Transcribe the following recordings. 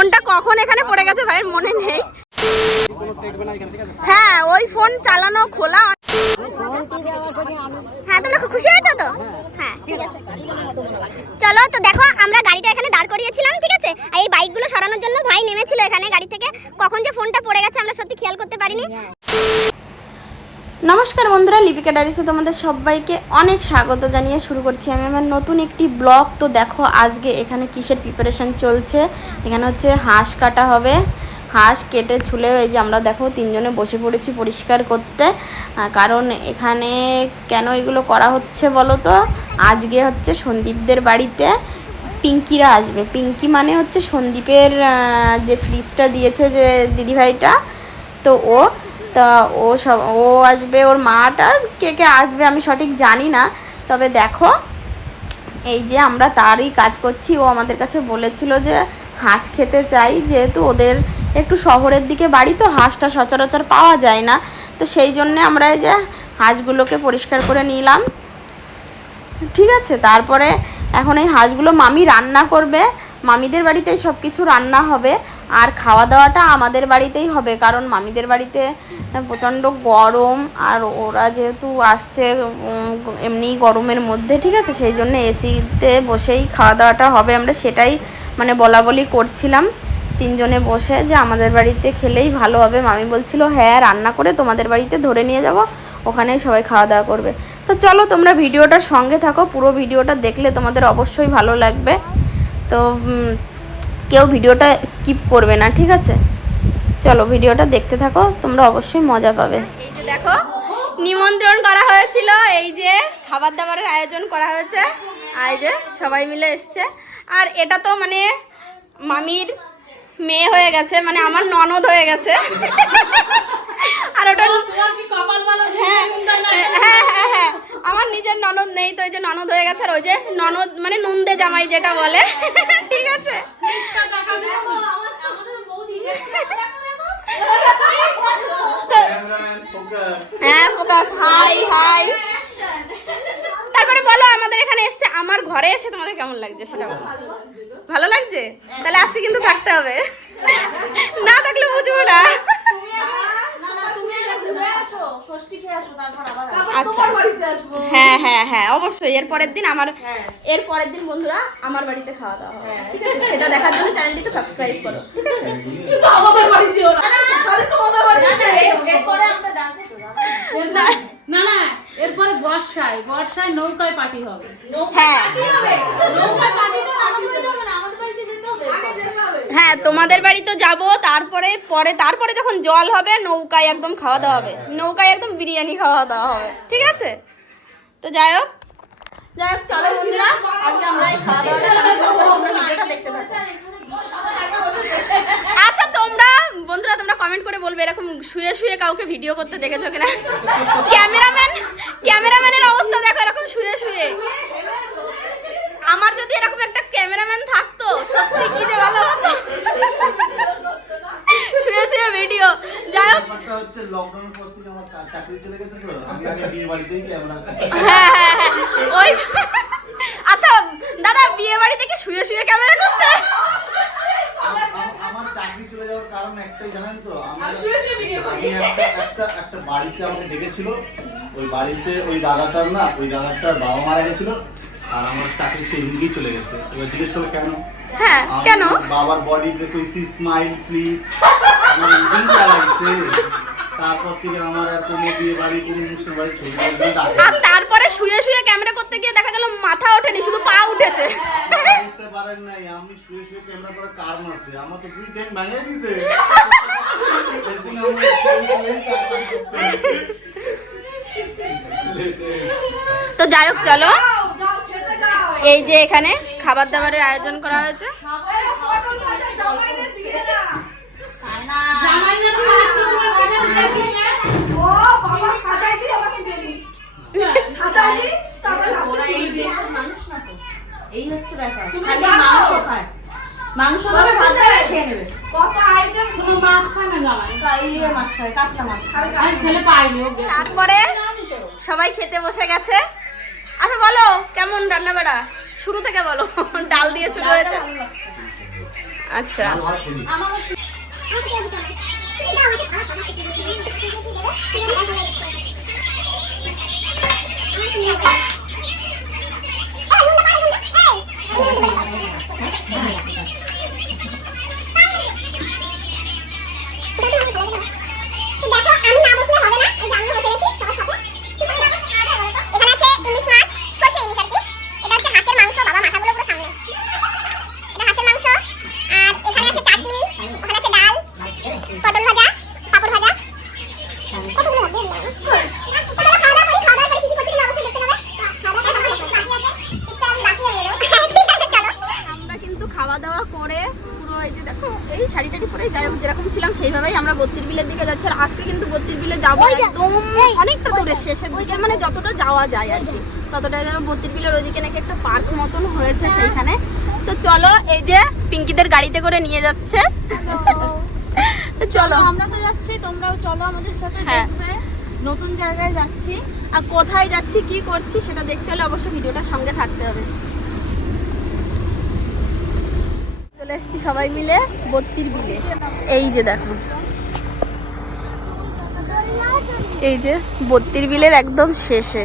ফোনটা কখন এখানে পড়ে গেছে ভাইয়ের মনে নেই। হ্যাঁ ওই ফোন চালানো খোলা। হ্যাঁ তোমরা খুশি হয়েছো তো? হ্যাঁ ঠিক আছে চলো। তো দেখো আমরা গাড়িটা এখানে দাঁড় করিয়েছিলাম, ঠিক আছে? আর এই বাইকগুলো সরানোর জন্য ভাই নেমেছিল এখানে গাড়ি থেকে। কখন যে ফোনটা পড়ে গেছে আমরা সত্যি খেয়াল করতে পারিনি। নমস্কার বন্ধুরা, লিপিকা ডায়েরিসে তোমাদের সবাইকে অনেক স্বাগত জানিয়ে শুরু করছি আমি আমার নতুন একটি ব্লগ। তো দেখো আজকে এখানে কিসের প্রিপারেশন চলছে। এখানে হচ্ছে হাঁস কাটা হবে। হাঁস কেটে ছুলে এই যে আমরা দেখো তিনজনে বসে পড়েছি পরিষ্কার করতে। কারণ এখানে কেন এগুলো করা হচ্ছে বলো তো, আজকে হচ্ছে সন্দীপদের বাড়িতে পিঙ্কিরা আসবে। পিঙ্কি মানে হচ্ছে সন্দীপের যে ফ্রিজটা দিয়েছে যে দিদিভাইটা, তো তা ও আসবে, ওর মাটা কে কে আসবে আমি সঠিক জানি না। তবে দেখো এই যে আমরা তারই কাজ করছি। ও আমাদের কাছে বলেছিল যে হাঁস খেতে চাই, যেহেতু ওদের একটু শহরের দিকে বাড়ি, তো হাঁসটা সচরাচর পাওয়া যায় না। তো সেই জন্যে আমরা এই যে হাঁসগুলোকে পরিষ্কার করে নিলাম, ঠিক আছে? তারপরে এখন এই হাঁসগুলো মামি রান্না করবে। মামিদের বাড়িতেই সব কিছু রান্না হবে, আর খাওয়া দাওয়াটা আমাদের বাড়িতেই হবে। কারণ মামিদের বাড়িতে প্রচণ্ড গরম, আর ওরা যেহেতু আসছে এমনি গরমের মধ্যে, ঠিক আছে? সেই জন্য এসিতে বসেই খাওয়া দাওয়াটা হবে। আমরা সেটাই মানে বলা বলি করছিলাম তিনজনে বসে যে আমাদের বাড়িতে খেলেই ভালো হবে। মামি বলছিল হ্যাঁ রান্না করে তোমাদের বাড়িতে ধরে নিয়ে যাব, ওখানেই সবাই খাওয়া দাওয়া করবে। তো চলো তোমরা ভিডিওটার সঙ্গে থাকো, পুরো ভিডিওটা দেখলে তোমাদের অবশ্যই ভালো লাগবে। তো কেউ ভিডিওটা স্কিপ করবে না, ঠিক আছে? চলো ভিডিওটা দেখতে থাকো, তোমরা অবশ্যই মজা পাবে। এই যে দেখো নিমন্ত্রণ করা হয়েছিল, এই যে খাবার দাবারের আয়োজন করা হয়েছে, আর যে সবাই মিলে এসছে। আর এটা তো মানে মামির মেয়ে হয়ে গেছে, মানে আমার ননদ হয়ে গেছে। আর ওটা হ্যাঁ হ্যাঁ হ্যাঁ হ্যাঁ আমার নিজের ননদ নেই, তো ওই যে ননদ হয়ে গেছে। আর ওই যে ননদ মানে নুন্দে জামাই যেটা বলে, ঠিক আছে? হ্যাঁ ফোকাস, হাই হাই। তারপরে বলো আমাদের এখানে এসে, আমার ঘরে এসে তোমাদের কেমন লাগছে সেটা বলো। ভালো লাগছে? তাহলে আজকে কিন্তু থাকতে হবে, না থাকলে বুঝবো না। আচ্ছা হ্যাঁ হ্যাঁ হ্যাঁ অবশ্যই। এর পরের দিন বন্ধুরা আমার বাড়িতে খাওয়া দাওয়া হবে, ঠিক আছে? সেটা দেখার জন্য চ্যানেলটিকে সাবস্ক্রাইব করো, ঠিক আছে? কিন্তু আমাদের বাড়ি যেও না, খালি তোমাদের বাড়ি। এরপরে আমরা ডাকবো না না, এরপরে বর্ষায় নৌকায় পার্টি হবে। হ্যাঁ নৌকায় পার্টি তো আমাদের বাড়িতে হবে না, আমাদের বাড়িতে যেতে হবে। হ্যাঁ তোমাদের বাড়ি তো যাবো, তারপরে যখন জল হবে নৌকায় একদম খাওয়া দাওয়া হবে, নৌকায় একদম বিরিয়ানি খাওয়া দাওয়া হবে, ঠিক আছে? তো যাই হোক চলো বন্ধুরা, আজকে আমরা এই খাওয়া দাওয়াটা দেখতে থাকো। আচ্ছা বন্ধুরা তোমরা কমেন্ট করে বলবে এরকম শুয়ে শুয়ে কাউকে ভিডিও করতে দেখেছো কিনা। ক্যামেরাম্যানের অবস্থা দেখো, এরকম শুয়ে শুয়ে। আমার যদি এরকম একটা ক্যামেরাম্যান থাকতো সত্যি কি যে ভালো হতো, শুয়ে শুয়ে ভিডিও। যাই হোক হচ্ছে লকডাউনের পর থেকে আমার চাকরি চলে গেছে, তো আমি আগে বিয়ে বাড়িতেই ক্যামেরা। হ্যাঁ হ্যাঁ হ্যাঁ ওই। আচ্ছা দাদা বিয়ে বাড়ি থেকে শুয়ে শুয়ে ক্যামেরা করতে? আমার চাকরি চলে যাওয়ার কারণ একটাই জানেন তো, আমি শুয়ে শুয়ে ভিডিও করি। একটা বাড়িতে আমাকে ডেকেছিল, ওই বাড়িতে ওই দাদাটার বাবা মারা গেছিল, আর আমার চাকরি সেই দিনই চলে গেছে। এবার জিজ্ঞেস করো কেন? হ্যাঁ কেন? বাবার বডি দেখো, স্মাইল প্লিজ। আমার দিন লাগছে, তারপর থেকে আমার আর কোনো বিয়ে বাড়ি কোনো অনুষ্ঠান বাড়ি ছবি। আর তারপরে শুয়ে শুয়ে ক্যামেরা করতে গিয়ে দেখা গেল মাথা ওঠেনি, শুধু পা উঠেছে। বুঝতে পারেন নাই আমি শুয়ে শুয়ে ক্যামেরা করার কারণ আছে, আমার তো দুই টাইম ভাঙিয়ে দিয়েছে। তো যাই হোক চলো, এই যে এখানে খাবার দাবারের আয়োজন করা হয়েছে। এই হচ্ছে ব্যাপার, খালি মাংস খায়, মাংস ধরে ভাত দিয়ে খেয়ে নেবে। কত আইটেম, কোনো মাছ খায় না, জামাই কাইলে মাছ খায়, কাতলা মাছ খায়, আর ছেলে পাইলো। তারপরে সবাই খেতে বসে গেছে। আচ্ছা বলো কেমন রান্না বাড়া, শুরু থেকে বলো। ডাল দিয়ে শুরু হয়েছে, আচ্ছা শাড়ি টাড়ি পরে যাই হোক যেরকম ছিলাম সেইভাবেই আমরা বত্তির বিলের দিকে যাচ্ছি। আর আজকে কিন্তু বত্তির বিলে যাবো একদম অনেকটা দূরে শেষের দিকে, মানে যতটা যাওয়া যায় আর কি ততটা যাবো। বত্তির বিলের ওইদিকে নাকি একটা পার্ক মতন হয়েছে সেইখানে। তো চলো, এই যে পিঙ্কিদের গাড়িতে করে নিয়ে যাচ্ছে। চলো আমরা তো যাচ্ছি, তোমরাও চলো আমাদের সাথে। হ্যাঁ, নতুন জায়গায় যাচ্ছি, আর কোথায় যাচ্ছি কি করছি সেটা দেখতে হলে অবশ্যই ভিডিওটার সঙ্গে থাকতে হবে। চলে এসেছি সবাই মিলে বত্তির বিলে। এই যে দেখো, এই যে বত্তির বিলের একদম শেষে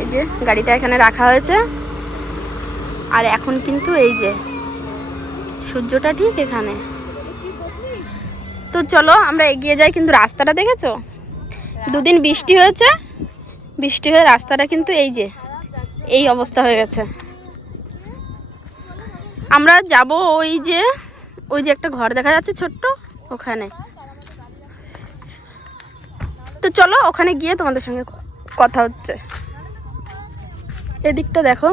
এই যে গাড়িটা এখানে রাখা হয়েছে। আর এখন কিন্তু এই যে সূর্যটা ঠিক এখানে। তো চলো আমরা এগিয়ে যাই। কিন্তু রাস্তাটা দেখেছো, দুদিন বৃষ্টি হয়েছে, বৃষ্টি হয়ে রাস্তাটা কিন্তু এই যে এই অবস্থা হয়ে গেছে। আমরা যাব ওই যে একটা ঘর দেখা যাচ্ছে ছোট্ট, ওখানে। তো চলো ওখানে গিয়ে তোমাদের সঙ্গে কথা হচ্ছে। এদিকটা দেখো।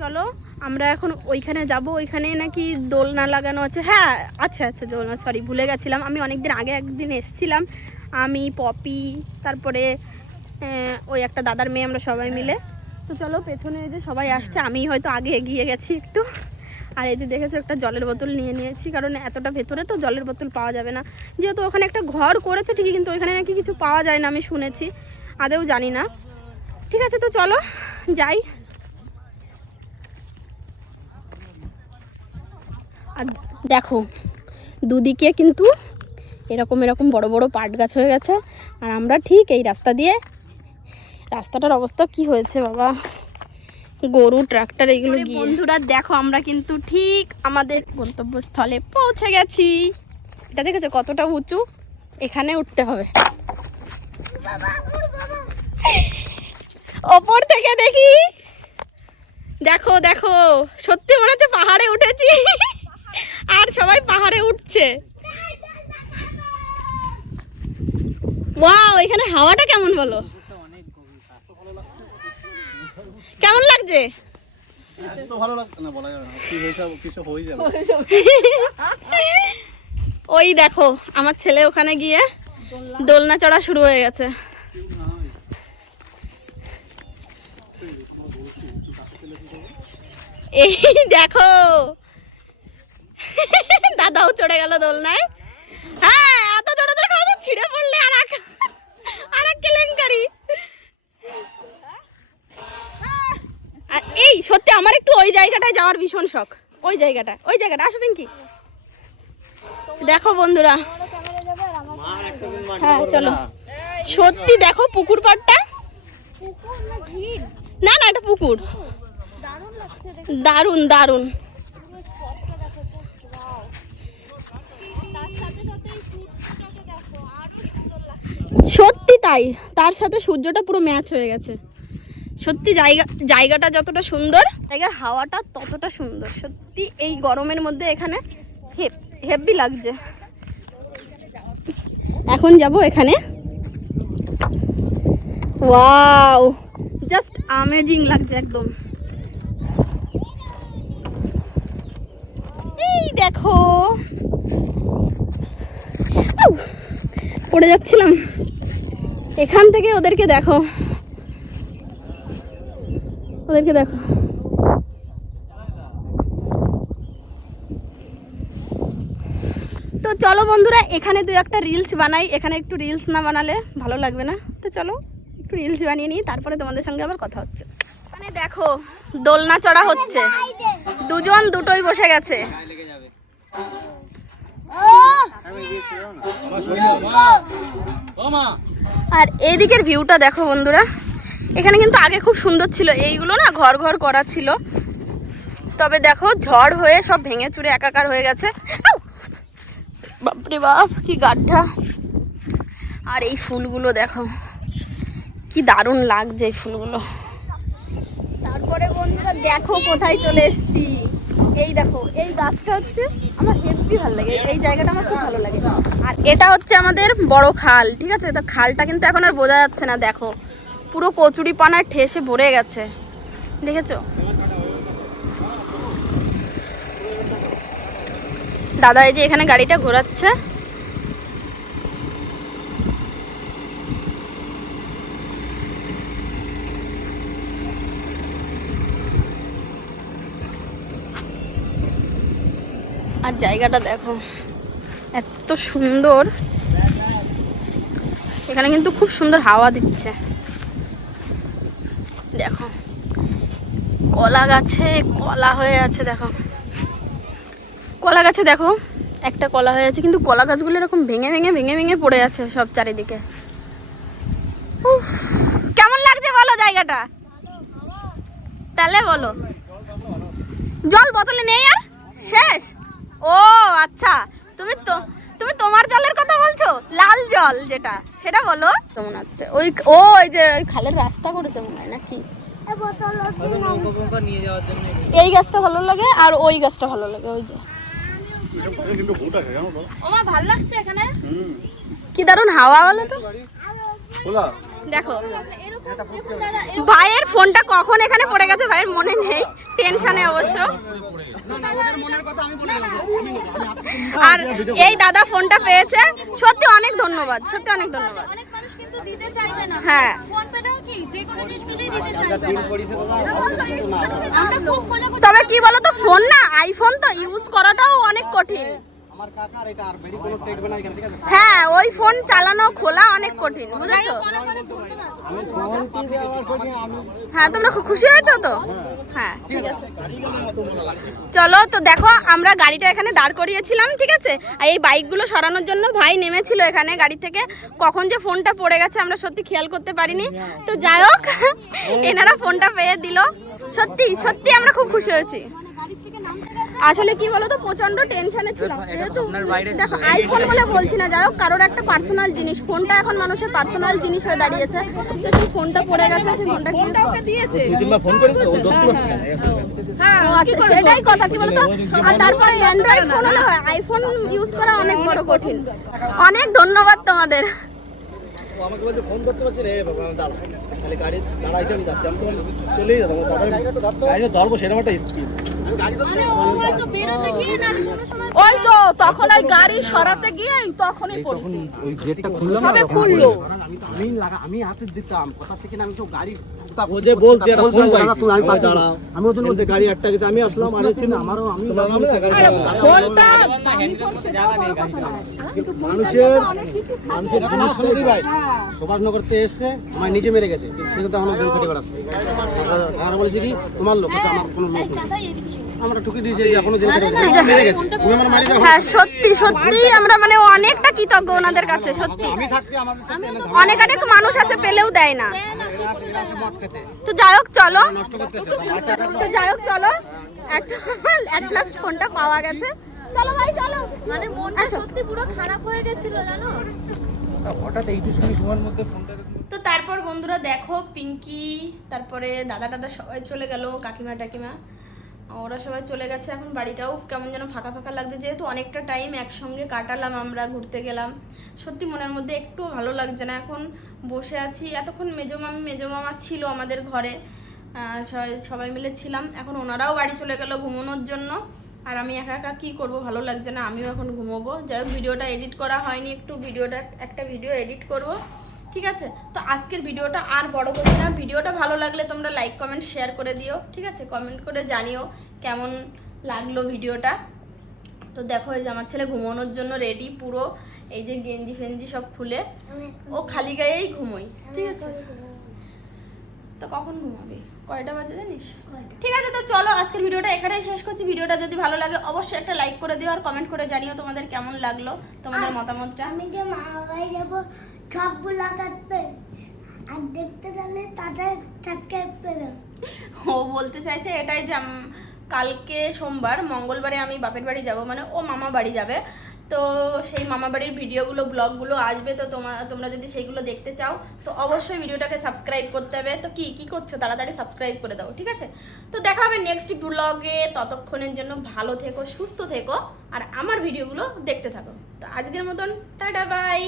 চলো আমরা এখন ওইখানে যাব। ওইখানে নাকি দোলনা লাগানো আছে। হ্যাঁ আচ্ছা আচ্ছা, দোলনা, সরি ভুলে গেছিলাম। আমি অনেকদিন আগে একদিন এসেছিলাম, আমি পপি তারপরে ওই একটা দাদার মেয়ে, আমরা সবাই মিলে। তো চলো পেছনে যে সবাই আসছে, আমি হয়তো আগে এগিয়ে গেছি একটু। আর এই যে দেখেছো একটা জলের বোতল নিয়ে নিয়েছি, কারণ এতটা ভেতরে তো জলের বোতল পাওয়া যাবে না। যেহেতু ওখানে একটা ঘর করেছে ঠিকই, কিন্তু ওইখানে নাকি কিছু পাওয়া যায় না, আমি শুনেছি, আদেও জানি না। ঠিক আছে তো চলো যাই। আর দেখো দুদিকে কিন্তু এরকম এরকম বড় বড় পাট গাছ হয়ে গেছে। আর আমরা ঠিক এই রাস্তা দিয়ে, রাস্তাটার অবস্থা কি হয়েছে বাবা, গরু ট্রাক্টর এগুলো গিয়ে। বন্ধুরা দেখো আমরা কিন্তু ঠিক আমাদের গন্তব্যস্থলে পৌঁছে গেছি। এটা দেখেছো কতটা উঁচু, এখানে উঠতে হবে। ওপর থেকে দেখি, দেখো দেখো সত্যি মনে হচ্ছে পাহাড়ে উঠেছি। আর সবাই পাহাড়ে উঠছে। ওয়াও, এখানে হাওয়াটা কেমন বলো, কেমন লাগছে? ওই দেখো আমার ছেলে ওখানে গিয়ে দোলনা চড়া শুরু হয়ে গেছে। এই দেখো দাদাও চড়ে গেল দোলনায়। হ্যাঁ এত জোরে জোরে খাওয়া ছিঁড়ে পড়লে আর এক কেলেঙ্কারি। আর এই সত্যি আমার একটু ওই জায়গাটায় যাওয়ার ভীষণ শখ। ওই জায়গাটা আসো পিঙ্কি। দেখো বন্ধুরা, হ্যাঁ চলো, সত্যি দেখো পুকুর পাড়টা, না না এটা পুকুর, দারুন দারুন। সত্যি তাই, তার সাথে সূর্যটা পুরো ম্যাচ হয়ে গেছে। সত্যি জায়গাটা যতটা সুন্দর, জায়গার হাওয়াটা ততটা সুন্দর। সত্যি এই গরমের মধ্যে এখানে হেভি লাগছে। এখন যাব এখানে। ওয়াও, জাস্ট অ্যামেজিং লাগছে একদম। এই দেখো পড়ে যাচ্ছিলাম এখান থেকে। ওদেরকে দেখো, ওদেরকে দেখো। তো চলো বন্ধুরা এখানে দু একটা রিলস বানাই। এখানে একটু রিলস না বানালে ভালো লাগবে না। তো চলো একটু রিলস বানিয়ে নিই, তারপরে তোমাদের সঙ্গে আবার কথা হচ্ছে। মানে এখানে দেখো দোলনা চড়া হচ্ছে, দুজন দুটোই বসে গেছে। আর এইদিকের ভিউটা দেখো বন্ধুরা, এখানে কিন্তু আগে খুব সুন্দর ছিল, এইগুলো না ঘর ঘর করা ছিল, তবে দেখো ঝড় হয়ে সব ভেঙে চুরে একাকার হয়ে গেছে। বাপরে বাপ কি গাড্ডা। আর এই ফুলগুলো দেখো কি দারুণ লাগছে এই ফুলগুলো। তারপরে বন্ধুরা দেখো কোথায় চলে এসেছি, এই দেখো এই গাছটা হচ্ছে আমার হেব্বি ভালো লাগে, এই জায়গাটা আমার খুব ভালো লাগে। আর এটা হচ্ছে আমাদের বড় খাল, ঠিক আছে, তো খালটা কিন্তু এখন আর বোঝা যাচ্ছে না, দেখো পুরো কচুরি পানায় ঠেসে ভরে গেছে, দেখেছো? দাদা এই যে এখানে গাড়িটা ঘোরাচ্ছে। আর জায়গাটা দেখো এত সুন্দর, এখানে কিন্তু খুব সুন্দর হাওয়া দিচ্ছে। দেখো কলা গাছে কলা হয়ে আছে, দেখো কলা গাছে দেখো একটা কলা হয়ে আছে, কিন্তু কলা গাছগুলো এরকম ভেঙে ভেঙে ভেঙে ভেঙে পড়ে আছে সব চারিদিকে। উফ, কেমন লাগছে বলো জায়গাটা? তাহলে বলো, জল বোতলে নেই আর শেষ? ও আচ্ছা, তুমি তোমার জলের কথা বলছো, লাল জল যেটা, সেটা বলো। কেমন আছে ওই যে ওই খালের রাস্তা করেছে মনে হয় নাকি? এই গাছটা ভালো লাগে আর ওই গাছটা ভালো লাগে, ওই যে আমার ভালো লাগছে এখানে, কি দারুণ হাওয়া বলো তো। দেখো ভাইয়ের ফোনটা কখন এখানে পড়ে গেছে ভাইয়ের মনে নেই, টেনশনে অবশ্য। আর এই দাদা ফোনটা পেয়েছে, সত্যি অনেক ধন্যবাদ, সত্যি অনেক ধন্যবাদ। হ্যাঁ তবে কি বলো তো, ফোন না আইফোন তো ইউজ করাটাও অনেক কঠিন। হ্যাঁ ওই ফোন চালানো খোলা অনেক কঠিন, বুঝেছো? হ্যাঁ তোমরা খুব খুশি হয়েছো তো? হ্যাঁ ঠিক আছে চলো। তো দেখো আমরা গাড়িটা এখানে দাঁড় করিয়েছিলাম, ঠিক আছে, আর এই বাইকগুলো সরানোর জন্য ভাই নেমেছিল এখানে গাড়ি থেকে, কখন যে ফোনটা পড়ে গেছে আমরা সত্যি খেয়াল করতে পারিনি। তো যাই হোক এনারা ফোনটা পেয়ে দিল, সত্যি সত্যি আমরা খুব খুশি হয়েছি। আসলে কি বলতো, প্রচন্ড টেনশনে ছিলাম, যেহেতু দেখো আইফোন বলে বলছি না, যাই হোক কারোর একটা পার্সোনাল জিনিস, ফোনটা এখন মানুষের পার্সোনাল জিনিস হয়ে দাঁড়িয়েছে, তো সেই ফোনটা পড়ে গেছে, সেই ফোনটা ওকে দিয়েছে। আচ্ছা সেটাই কথা, কি বলতো, আর তারপরে অ্যান্ড্রয়েড ফোন হলে হয়, আইফোন ইউজ করা অনেক বড় কঠিন। অনেক ধন্যবাদ তোমাদের। আমাকে বলছে ফোন করতে পারছি রে বাবা, দাঁড়া খালি গাড়ি দাঁড়াইতে আমি যাচ্ছি, আমি তো চলেই যাবো, গাড়িটা ধরবো সেরকম একটা স্কিম। ওই তো তখন ওই গাড়ি সরাতে গিয়ে তখনই পড়েছে, ওই গেটটা খুললাম, সবে খুললো, আমি হাতে দিতাম কোথা থেকে না, আমি তো গাড়ি ও যে বলতে একটা ফোন দাদা তুমি আমি পাচ্ছি দাঁড়াও, আমি ওর জন্য গাড়ি আটটা গেছে, আমি আসলাম আর ছিল আমারও, আমি ফোনটা মানুষের জিনিস শুনে ভাই সুভাষনগরতে এসছে আমার নিজে মেরে গেছে, সেটা তো আমার জল কেটে বেড়াচ্ছে, আর বলেছি কি তোমার লোক, আমার কোনো লোক নেই, আমরা ঠুকে দিয়েছি এখনো জেল কেটে মেরে গেছে, তুমি আমার মারি যাও। হ্যাঁ সত্যি সত্যি আমরা মানে অনেকটা কৃতজ্ঞ ওনাদের কাছে, সত্যি আমি থাকতে আমাদের অনেক অনেক মানুষ আছে পেলেও দেয় না। মদ খেতে তো যাই হোক চলো, নষ্ট করতেছে, তো যাই হোক চলো, এট লাস্ট ফোনটা পাওয়া গেছে, চলো ভাই চলো। মানে মনটা সত্যি পুরো খারাপ হয়ে গেছিল জানো, হঠাৎ এইটু সময়ের মধ্যে ফোনটা। তো তারপর বন্ধুরা দেখো পিঙ্কি, তারপরে দাদা টাদা সবাই চলে গেল, কাকিমা টাকিমা ওরা সবাই চলে গেছে, এখন বাড়িটাও কেমন যেন ফাঁকা ফাঁকা লাগছে, যেহেতু অনেকটা টাইম একসঙ্গে কাটালাম, আমরা ঘুরতে গেলাম, সত্যি মনের মধ্যে একটু ভালো লাগছে না। এখন বসে আছি, এতক্ষণ মেজো মামা ছিল আমাদের ঘরে, সবাই মিলে ছিলাম, এখন ওনারাও বাড়ি চলে গেল ঘুমানোর জন্য, আর আমি একা একা কী করবো, ভালো লাগছে না, আমিও এখন ঘুমোবো। যাই হোক ভিডিওটা এডিট করা হয়নি, একটু একটা ভিডিও এডিট করব, ঠিক আছে। তো আজকের ভিডিওটা আর বড় করছি না, ভিডিওটা ভালো লাগলে তোমরা লাইক কমেন্ট শেয়ার করে দিও, ঠিক আছে, কমেন্ট করে জানিও কেমন লাগলো ভিডিওটা। তো দেখো এই যে আমার ছেলে ঘুমানোর জন্য রেডি পুরো, এই যে গেঞ্জি ফেঞ্জি সব খুলে, ও খালি গায়েই ঘুমোই, ঠিক আছে। তো কখন ঘুমাবি? কয়টা বাজে জানিস? ঠিক আছে, তো চলো আজকের ভিডিওটা এখানেই শেষ করছি। ভিডিওটা যদি ভালো লাগে অবশ্যই একটা লাইক করে দিও আর কমেন্ট করে জানিও তোমাদের কেমন লাগলো, তোমাদের মতামতটা। আমি যে মামা বাড়ি যাবো সবগুলা কাটবে আর দেখতে চাইলে তাদের সাবস্ক্রাইব করো। ও বলতে চাইছে এটাই যে কালকে সোমবার, মঙ্গলবারে আমি বাপের বাড়ি যাব, মানে ও মামা বাড়ি যাবে। তো সেই মামা বাড়ির ভিডিওগুলো ব্লগগুলো আসবে, তো তোমরা যদি সেইগুলো দেখতে চাও তো অবশ্যই ভিডিওটাকে সাবস্ক্রাইব করতে হবে। তো কি করছো, তাড়াতাড়ি সাবস্ক্রাইব করে দাও, ঠিক আছে? তো দেখা হবে নেক্সট ব্লগে, ততক্ষণের জন্য ভালো থেকো, সুস্থ থেকো আর আমার ভিডিওগুলো দেখতে থাকো। তো আজকের মতন টাটা বাই।